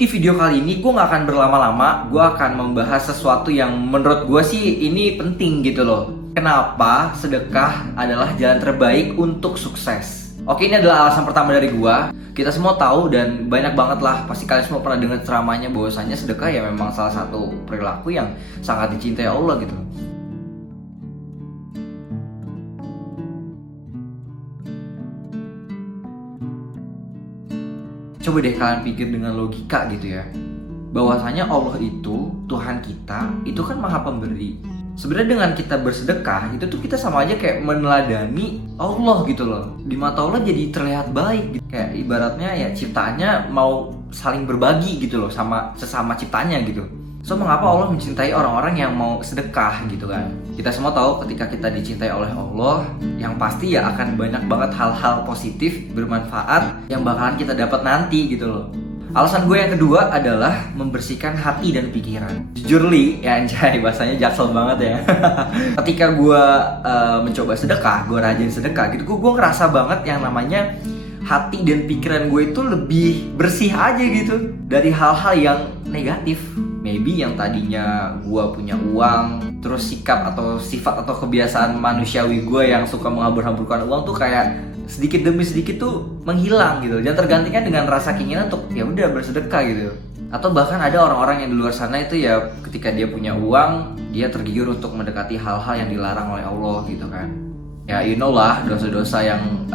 Jadi di video kali ini gue gak akan berlama-lama. Gue akan membahas sesuatu yang menurut gue sih ini penting gitu loh. Kenapa sedekah adalah jalan terbaik untuk sukses. Oke, ini adalah alasan pertama dari gue. Kita semua tahu dan banyak banget lah, pasti kalian semua pernah dengar ceramahnya bahwasanya sedekah ya memang salah satu perilaku yang sangat dicintai Allah gitu. Coba deh kalian pikir dengan logika gitu ya, bahwasanya Allah itu, Tuhan kita, itu kan maha pemberi. Sebenarnya dengan kita bersedekah, itu tuh kita sama aja kayak meneladani Allah gitu loh. Di mata Allah jadi terlihat baik gitu. Kayak ibaratnya ya ciptaannya mau saling berbagi gitu loh sama sesama ciptanya gitu. So mengapa Allah mencintai orang-orang yang mau sedekah gitu kan? Kita semua tahu ketika kita dicintai oleh Allah, yang pasti ya akan banyak banget hal-hal positif, bermanfaat yang bakalan kita dapat nanti gitu loh. Alasan gue yang kedua adalah membersihkan hati dan pikiran. Jujur li, ya anjay, bahasanya jaksel banget ya. Ketika gue mencoba sedekah, gue rajin sedekah gitu, gue ngerasa banget yang namanya hati dan pikiran gue itu lebih bersih aja gitu dari hal-hal yang negatif. Maybe yang tadinya gue punya uang, terus sikap atau sifat atau kebiasaan manusiawi gue yang suka menghambur-hamburkan uang tuh kayak sedikit demi sedikit tuh menghilang gitu, dan tergantikan dengan rasa keinginan untuk ya udah bersedekah gitu. Atau bahkan ada orang-orang yang di luar sana itu ya ketika dia punya uang, dia tergiur untuk mendekati hal-hal yang dilarang oleh Allah gitu kan. Ya you know lah dosa-dosa yang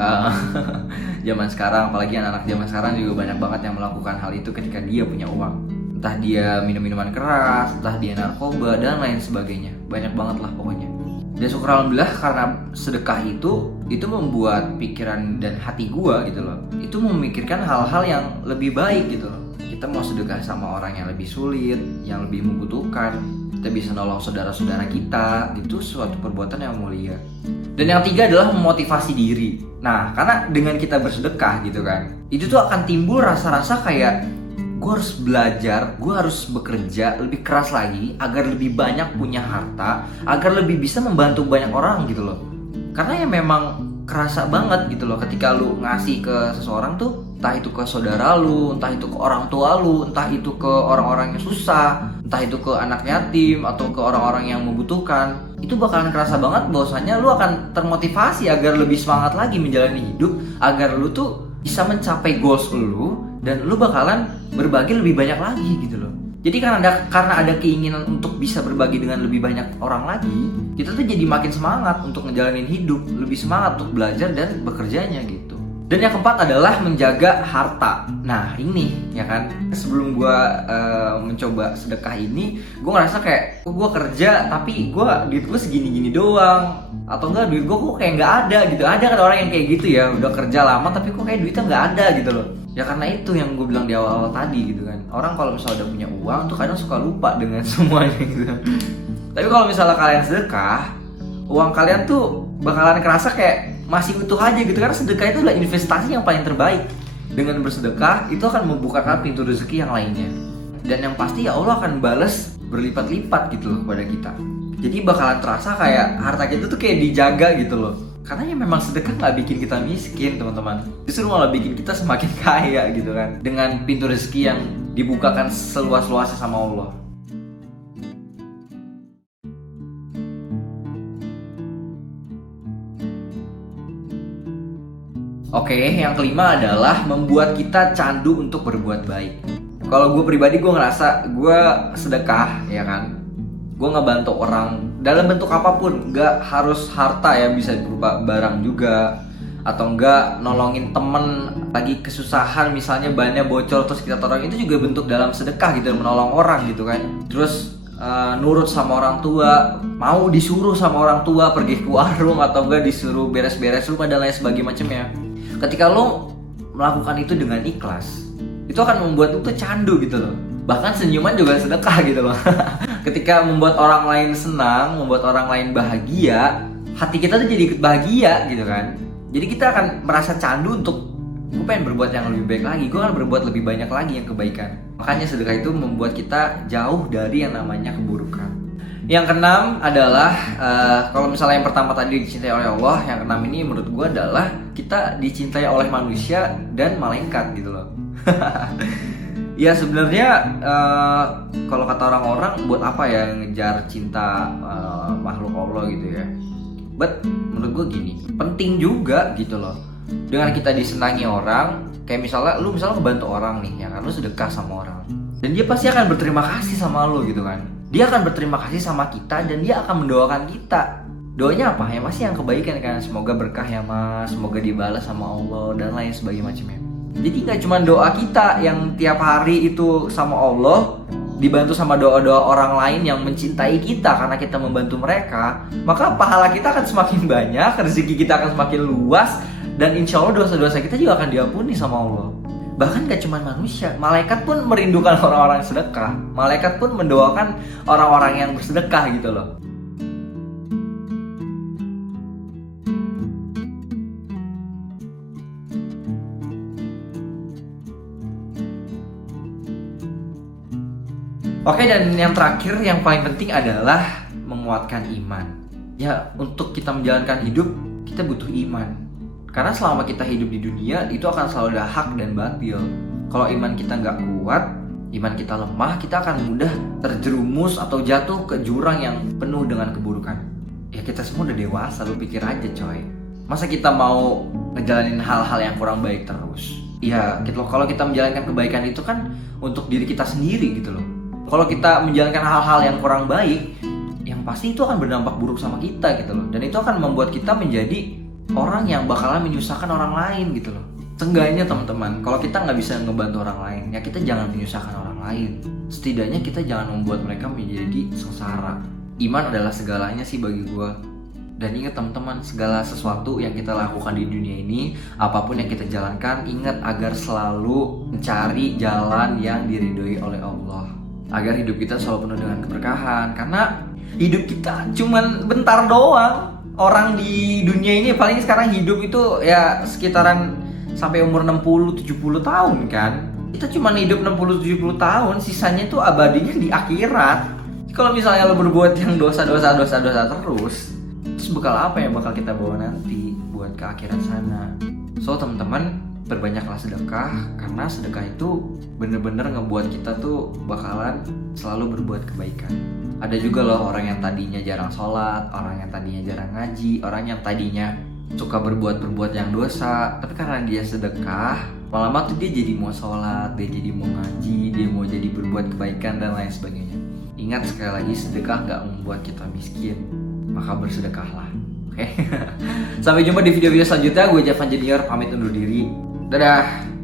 zaman sekarang, apalagi anak-anak zaman sekarang juga banyak banget yang melakukan hal itu ketika dia punya uang. Entah dia minum-minuman keras, entah dia narkoba dan lain sebagainya. Banyak banget lah pokoknya. Dan syukur alhamdulillah karena sedekah itu membuat pikiran dan hati gua gitu loh, itu memikirkan hal-hal yang lebih baik gitu loh. Kita mau sedekah sama orang yang lebih sulit, yang lebih membutuhkan, kita bisa nolong saudara-saudara kita, itu suatu perbuatan yang mulia. Dan yang tiga adalah memotivasi diri. Nah, karena dengan kita bersedekah gitu kan, itu tuh akan timbul rasa-rasa kayak gue harus belajar, gue harus bekerja lebih keras lagi agar lebih banyak punya harta, agar lebih bisa membantu banyak orang gitu loh. Karena ya memang kerasa banget gitu loh ketika lu ngasih ke seseorang tuh, entah itu ke saudara lu, entah itu ke orang tua lu, entah itu ke orang-orang yang susah, entah itu ke anak yatim atau ke orang-orang yang membutuhkan, itu bakalan kerasa banget bahwasanya lu akan termotivasi agar lebih semangat lagi menjalani hidup, agar lu tuh bisa mencapai goals lu, dan lu bakalan berbagi lebih banyak lagi gitu loh. Jadi karena ada keinginan untuk bisa berbagi dengan lebih banyak orang lagi, kita tuh jadi makin semangat untuk ngejalanin hidup, lebih semangat untuk belajar dan bekerjanya gitu. Dan yang keempat adalah menjaga harta. Nah ini ya kan, sebelum gue mencoba sedekah ini, gue ngerasa kayak gue kerja tapi duit gue segini-gini doang, atau enggak duit gue kok kayak nggak ada gitu. Ada kan orang yang kayak gitu ya, udah kerja lama tapi kok kayak duitnya nggak ada gitu loh. Ya karena itu yang gue bilang di awal-awal tadi gitu kan, orang kalau misalnya udah punya uang tuh kadang suka lupa dengan semuanya gitu. Tapi kalau misalnya kalian sedekah, uang kalian tuh bakalan kerasa kayak masih utuh aja gitu, karena sedekah itu adalah investasi yang paling terbaik. Dengan bersedekah itu akan membukakan pintu rezeki yang lainnya, dan yang pasti ya Allah akan balas berlipat-lipat gitu loh kepada kita. Jadi bakalan terasa kayak harta kita tuh kayak dijaga gitu loh. Karena ya memang sedekah gak bikin kita miskin teman-teman, justru malah bikin kita semakin kaya gitu kan, dengan pintu rezeki yang dibukakan seluas-luasnya sama Allah. Oke, yang kelima adalah membuat kita candu untuk berbuat baik. Kalau gue pribadi, gue ngerasa gue sedekah ya kan, gue ngebantu orang dalam bentuk apapun, gak harus harta ya, bisa berupa barang juga, atau enggak nolongin temen lagi kesusahan, misalnya bannya bocor terus kita tolong, itu juga bentuk dalam sedekah gitu, menolong orang gitu kan. Terus nurut sama orang tua, mau disuruh sama orang tua pergi ke warung, atau enggak disuruh beres-beres rumah dan lain sebagainya macamnya. Ketika lo melakukan itu dengan ikhlas, itu akan membuat lo tuh candu gitu loh. Bahkan senyuman juga sedekah gitu loh. Ketika membuat orang lain senang, membuat orang lain bahagia, hati kita tuh jadi ikut bahagia gitu kan. Jadi kita akan merasa candu untuk gue pengen berbuat yang lebih baik lagi, gue akan berbuat lebih banyak lagi yang kebaikan. Makanya sedekah itu membuat kita jauh dari yang namanya keburukan. Yang keenam adalah kalau misalnya yang pertama tadi dicintai oleh Allah, yang keenam ini menurut gue adalah kita dicintai oleh manusia dan malaikat gitu loh. Ya sebenarnya kalau kata orang-orang buat apa ya ngejar cinta makhluk Allah gitu ya. But menurut gue gini, penting juga gitu loh. Dengan kita disenangi orang, kayak misalnya lu ngebantu orang nih, ya kan, lu sedekah sama orang, dan dia pasti akan berterima kasih sama lu gitu kan. Dia akan berterima kasih sama kita dan dia akan mendoakan kita. Doanya apa? Ya masih yang kebaikan kan, semoga berkah ya mas, semoga dibalas sama Allah dan lain sebagainya macamnya. Jadi nggak cuma doa kita yang tiap hari itu sama Allah dibantu sama doa-doa orang lain yang mencintai kita karena kita membantu mereka, maka pahala kita akan semakin banyak, rezeki kita akan semakin luas, dan insya Allah dosa-dosa kita juga akan diampuni sama Allah. Bahkan gak cuma manusia, malaikat pun merindukan orang-orang yang sedekah. Malaikat pun mendoakan orang-orang yang bersedekah gitu loh. Oke, dan yang terakhir, yang paling penting adalah menguatkan iman. Ya, untuk kita menjalankan hidup, kita butuh iman. Karena selama kita hidup di dunia, itu akan selalu ada hak dan batil. Kalau iman kita nggak kuat, iman kita lemah, kita akan mudah terjerumus atau jatuh ke jurang yang penuh dengan keburukan. Ya, kita semua udah dewasa, lu pikir aja coy. Masa kita mau ngejalanin hal-hal yang kurang baik terus? Ya, kalau kita menjalankan kebaikan itu kan untuk diri kita sendiri gitu loh. Kalau kita menjalankan hal-hal yang kurang baik, yang pasti itu akan berdampak buruk sama kita gitu loh. Dan itu akan membuat kita menjadi orang yang bakalan menyusahkan orang lain gitu loh. Seenggaknya teman-teman, kalau kita nggak bisa ngebantu orang lain, ya kita jangan menyusahkan orang lain. Setidaknya kita jangan membuat mereka menjadi sengsara. Iman adalah segalanya sih bagi gue. Dan ingat teman-teman, segala sesuatu yang kita lakukan di dunia ini, apapun yang kita jalankan, ingat agar selalu mencari jalan yang diridhoi oleh Allah, agar hidup kita selalu penuh dengan keberkahan. Karena hidup kita cuman bentar doang. Orang di dunia ini paling sekarang hidup itu ya sekitaran sampai umur 60-70 tahun kan. Kita cuman hidup 60-70 tahun, sisanya tuh abadinya di akhirat. Kalau misalnya lo berbuat yang dosa-dosa terus bekal apa yang bakal kita bawa nanti buat ke akhirat sana? So teman-teman, perbanyaklah sedekah, karena sedekah itu bener-bener ngebuat kita tuh bakalan selalu berbuat kebaikan. Ada juga loh orang yang tadinya jarang sholat, orang yang tadinya jarang ngaji, orang yang tadinya suka berbuat yang dosa, tapi karena dia sedekah, lama-lama tuh dia jadi mau sholat, dia jadi mau ngaji, dia mau jadi berbuat kebaikan dan lain sebagainya. Ingat sekali lagi, sedekah gak membuat kita miskin, maka bersedekahlah. Oke. Sampai jumpa di video-video selanjutnya. Gue Javan Junior pamit undur diri. Dadah.